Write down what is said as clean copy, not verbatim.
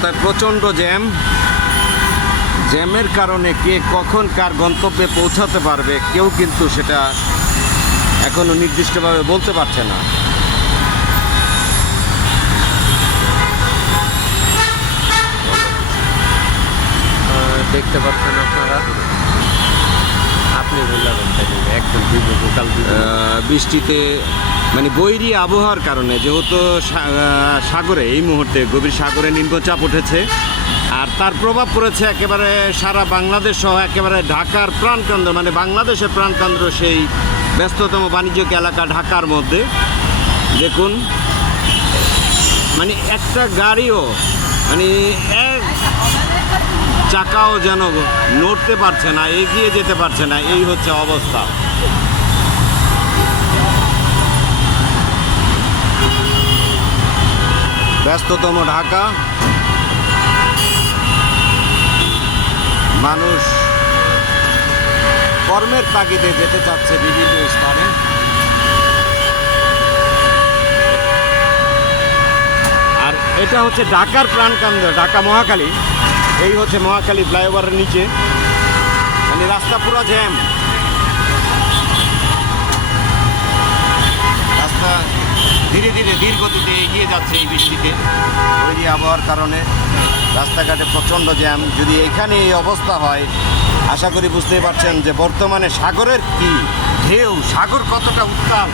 রাস্তায় প্রচণ্ড জ্যামের কারণে কে কখন কার গন্তব্যে পৌঁছাতে পারবে কেউ কিন্তু সেটা এখনো নির্দিষ্টভাবে বলতে পারছে না। দেখতে পাচ্ছেন আপনারা, আপনি বললেন একদম বৃষ্টিতে মানে বৈরী আবহাওয়ার কারণে, যেহেতু সাগরে এই মুহূর্তে গভীর সাগরে নিম্নচাপ উঠেছে আর তার প্রভাব পড়েছে একেবারে সারা বাংলাদেশ সহ একেবারে ঢাকার প্রাণকেন্দ্র, মানে বাংলাদেশের প্রাণকেন্দ্র সেই ব্যস্ততম বাণিজ্যিক এলাকা ঢাকার মধ্যে। দেখুন মানে একটা গাড়িও মানে এক চাকাও যেন নড়তে পারছে না, এগিয়ে যেতে পারছে না, এই হচ্ছে অবস্থা। ব্যস্ততম ঢাকা, মানুষ কর্মের তাগিদে যেতে চাচ্ছে বিভিন্ন স্থানে। আর এটা হচ্ছে ঢাকার প্রাণকেন্দ্র, ঢাকা মহাখালী। এই হচ্ছে মহাখালী ফ্লাইওভারের নিচে, মানে রাস্তা পুরো জ্যাম। রাস্তা ধীরে ধীরে ধীর গতিতে এগিয়ে যাচ্ছে এই বৃষ্টিতে, ওই আবহাওয়ার কারণে রাস্তাঘাটে প্রচণ্ড জ্যাম। যদি এখানে এই অবস্থা হয়, আশা করি বুঝতেই পারছেন যে বর্তমানে সাগরের কি ঢেউ, সাগর কতটা উত্তাল।